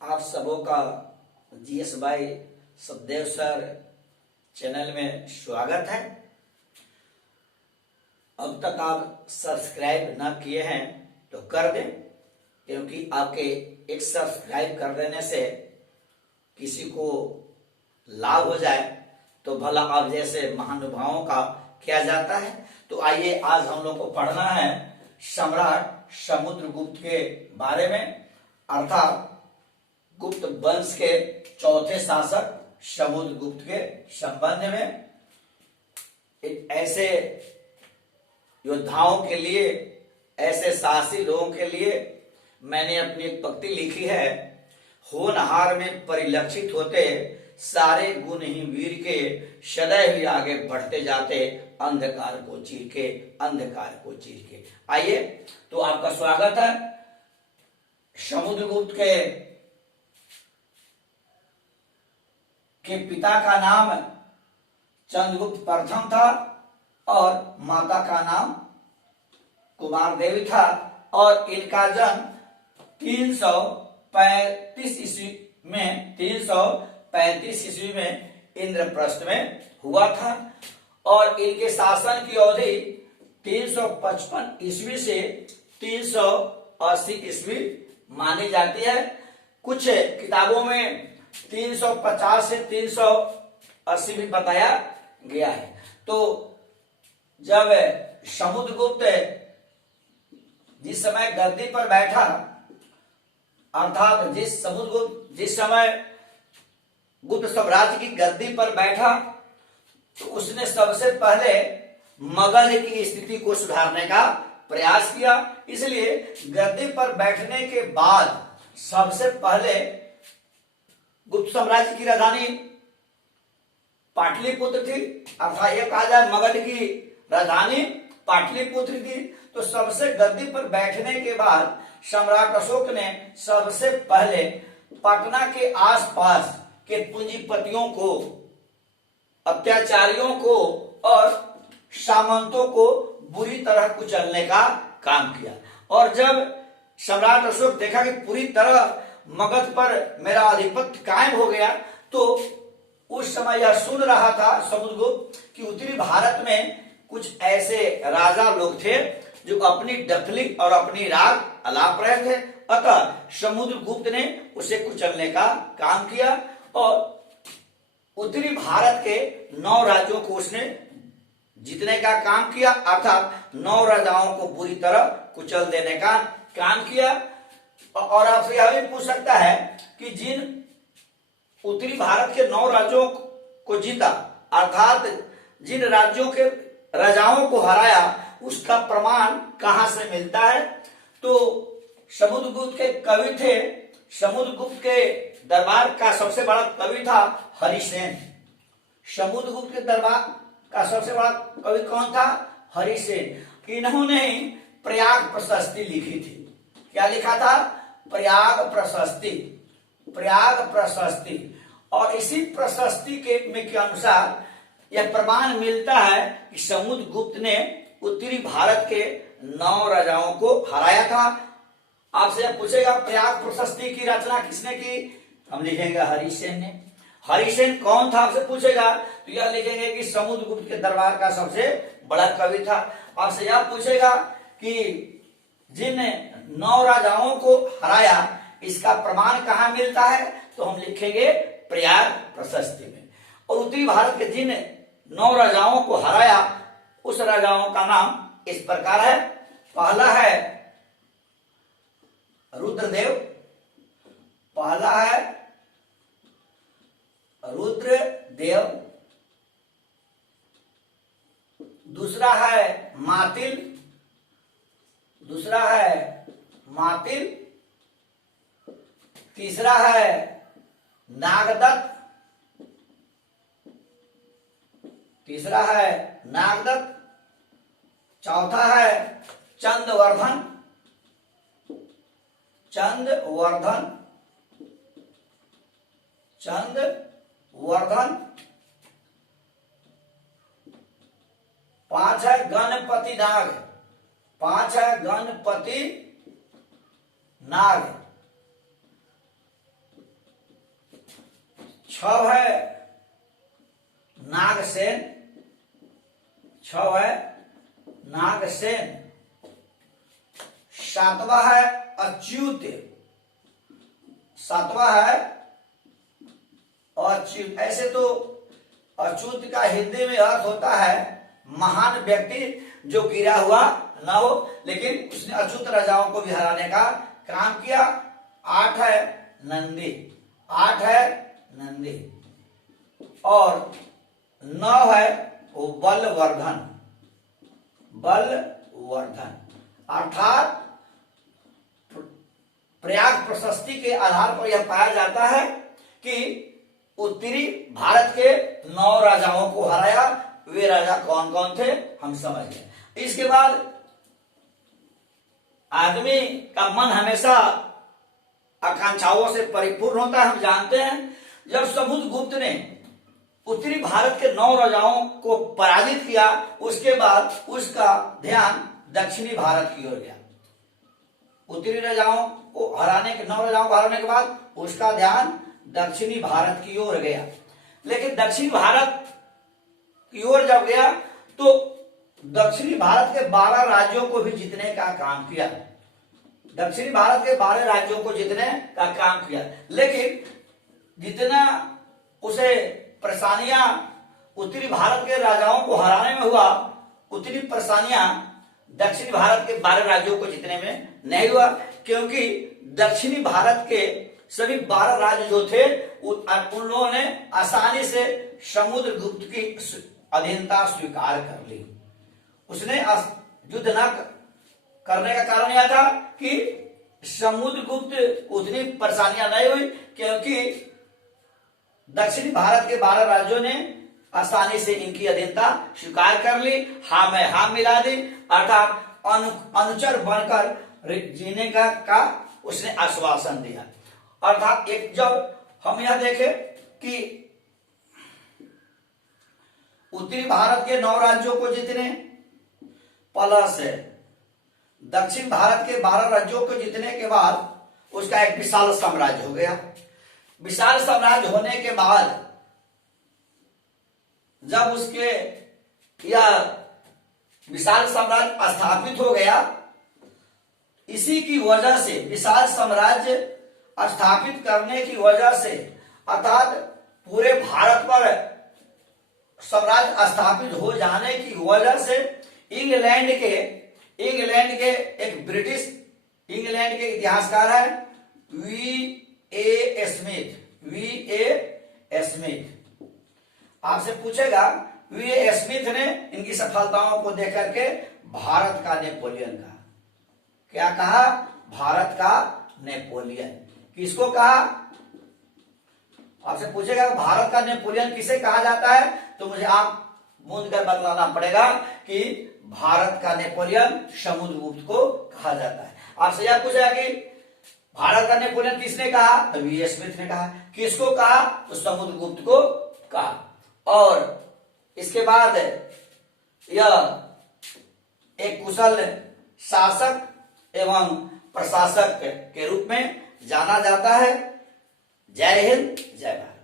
आप सबों का जीएस भाई सददेव सर चैनल में स्वागत है। अब तक आप सब्सक्राइब ना किए हैं तो कर दें, क्योंकि आपके एक सब्सक्राइब कर देने से किसी को लाभ हो जाए तो भला आप जैसे महानुभावों का किया जाता है। तो आइए आज हम लोग को पढ़ना है सम्राट समुद्रगुप्त के बारे में, अर्थात गुप्त वंश के चौथे शासक समुद्रगुप्त के संबंध में। एक ऐसे योद्धाओं के लिए, ऐसे साहसी लोगों के लिए मैंने अपनी एक पंक्ति लिखी है। होनहार में परिलक्षित होते सारे गुण ही वीर के, सदैव ही आगे बढ़ते जाते अंधकार को चीर के, अंधकार को चीर के। आइए, तो आपका स्वागत है। समुद्रगुप्त के पिता का नाम चंद्रगुप्त प्रथम था और माता का नाम कुमार देवी था, और इनका जन्म 335 ईस्वी में इंद्रप्रस्थ में हुआ था, और इनके शासन की अवधि 355 ईस्वी से 380 ईस्वी मानी जाती है। कुछ किताबों में 350 से 380 भी बताया गया है। तो जब समुद्रगुप्त जिस समय गद्दी पर बैठा, अर्थात जिस समय गुप्त साम्राज्य की गद्दी पर बैठा, तो उसने सबसे पहले मगध की स्थिति को सुधारने का प्रयास किया। इसलिए गद्दी पर बैठने के बाद सबसे पहले गुप्त साम्राज्य की राजधानी पाटलिपुत्र थी, अर्थात यह कहा जाए मगध की राजधानी पाटलिपुत्र थी। तो सबसे गद्दी पर बैठने के बाद सम्राट अशोक ने सबसे पहले पटना के आसपास के पूंजीपतियों को, अत्याचारियों को और सामंतों को बुरी तरह कुचलने का काम किया। और जब सम्राट अशोक देखा कि पूरी तरह मगध पर मेरा आधिपत्य कायम हो गया, तो उस समय यह सुन रहा था समुद्रगुप्त कि उत्तरी भारत में कुछ ऐसे राजा लोग थे जो अपनी डफली और अपनी राग अलाप रहे थे। अतः समुद्रगुप्त ने उसे कुचलने का काम किया और उत्तरी भारत के 9 राज्यों को उसने जीतने का काम किया, अर्थात 9 राजाओं को बुरी तरह कुचल देने का काम किया। और आपसे यह भी पूछ सकता है कि जिन उत्तरी भारत के 9 राज्यों को जीता, अर्थात जिन राज्यों के राजाओं को हराया, उसका प्रमाण कहां से मिलता है? तो समुद्रगुप्त के कवि थे, समुद्रगुप्त के दरबार का सबसे बड़ा कवि था हरिसेन। समुद्रगुप्त के दरबार का सबसे बड़ा कवि कौन था? हरिसेन। इन्होंने प्रयाग प्रशस्ति लिखी थी। क्या लिखा था? प्रयाग प्रशस्ति। प्रयाग प्रशस्ति। और इसी प्रशस्ति के अनुसार यह प्रमाण मिलता है कि समुद्रगुप्त ने उत्तरी भारत के 9 राजाओं को हराया था। आपसे यह पूछेगा प्रयाग प्रशस्ति की रचना किसने की? हम लिखेंगे हरिसेन ने। हरिसेन कौन था आपसे पूछेगा, तो यह लिखेंगे कि समुद्रगुप्त के दरबार का सबसे बड़ा कवि था। आपसे यह पूछेगा कि जिन 9 राजाओं को हराया, इसका प्रमाण कहां मिलता है, तो हम लिखेंगे प्रयाग प्रशस्ति में। और उत्तरी भारत के जिन 9 राजाओं को हराया, उस राजाओं का नाम इस प्रकार है। पहला है रुद्रदेव, पहला है रुद्रदेव, दूसरा है मातिल, दूसरा है मातिल, तीसरा है नागदत्त, तीसरा है नागदत्त, चौथा है चंद्रवर्धन, चंद्रवर्धन, चंद्रवर्धन, 5 है गणपति नाग, 5 है गणपति नाग, 6 है नागसेन, 6 है नागसेन। 7वां है अच्युत, 7वां है अच्युत। ऐसे तो अच्युत का हिंदी में अर्थ होता है महान व्यक्ति जो गिरा हुआ न हो, लेकिन उसने अच्युत राजाओं को भी हराने का काम किया। 8 है नंदी, 8 है नंदी। और 9 है वो बलवर्धन, बलवर्धन। अर्थात प्रयाग प्रशस्ति के आधार पर यह पाया जाता है कि उत्तरी भारत के 9 राजाओं को हराया। वे राजा कौन कौन थे हम समझ गए। इसके बाद आदमी का मन हमेशा आकांक्षाओं से परिपूर्ण होता है। हम जानते हैं जब समुद्रगुप्त ने उत्तरी भारत के 9 राजाओं को पराजित किया, उसके बाद उसका ध्यान दक्षिणी भारत की ओर गया। उत्तरी राजाओं को हराने के 9 राजाओं को हराने के बाद उसका ध्यान दक्षिणी भारत की ओर गया। लेकिन दक्षिण भारत की ओर जब गया तो दक्षिणी भारत के 12 राज्यों को भी जीतने का काम किया। दक्षिणी भारत के 12 राज्यों को जीतने का काम किया, लेकिन जितना उसे परेशानियां उत्तरी भारत के राजाओं को हराने में हुआ, उतनी परेशानियां दक्षिणी भारत के 12 राज्यों को जीतने में नहीं हुआ, क्योंकि दक्षिणी भारत के सभी 12 राज्य जो थे उन लोगों ने आसानी से समुद्रगुप्त की अधीनता स्वीकार कर ली। उसने युद्ध न करने का कारण यह था कि समुद्रगुप्त उतनी परेशानियां नहीं हुई, क्योंकि दक्षिणी भारत के 12 राज्यों ने आसानी से इनकी अधीनता स्वीकार कर ली, हाँ में हाँ मिला दी, अर्थात अनुचर बनकर जीने का उसने आश्वासन दिया। अर्थात एक जब हम यह देखें कि उत्तरी भारत के 9 राज्यों को जीतने प्लस दक्षिण भारत के 12 राज्यों को जीतने के बाद उसका एक विशाल साम्राज्य हो गया। विशाल साम्राज्य होने के बाद जब उसके यह विशाल साम्राज्य स्थापित हो गया, इसी की वजह से विशाल साम्राज्य स्थापित करने की वजह से, अर्थात पूरे भारत पर साम्राज्य स्थापित हो जाने की वजह से इंग्लैंड के एक ब्रिटिश इंग्लैंड के इतिहासकार है V.A. स्मिथ। आपसे पूछेगा V.A. स्मिथ ने इनकी सफलताओं को देख करके भारत का नेपोलियन कहा। क्या कहा? भारत का नेपोलियन। किसको कहा? आपसे पूछेगा भारत का नेपोलियन किसे कहा जाता है, तो मुझे आप मूंद कर बतलाना पड़ेगा कि भारत का नेपोलियन समुद्रगुप्त को कहा जाता है। आपसे यह पूछेगा कि भारत का नेपोलियन किसने कहा, तो V.A. स्मिथ ने कहा। किसको कहा, तो समुद्रगुप्त को कहा। और इसके बाद यह एक कुशल शासक एवं प्रशासक के रूप में जाना जाता है। जय हिंद, जय भारत।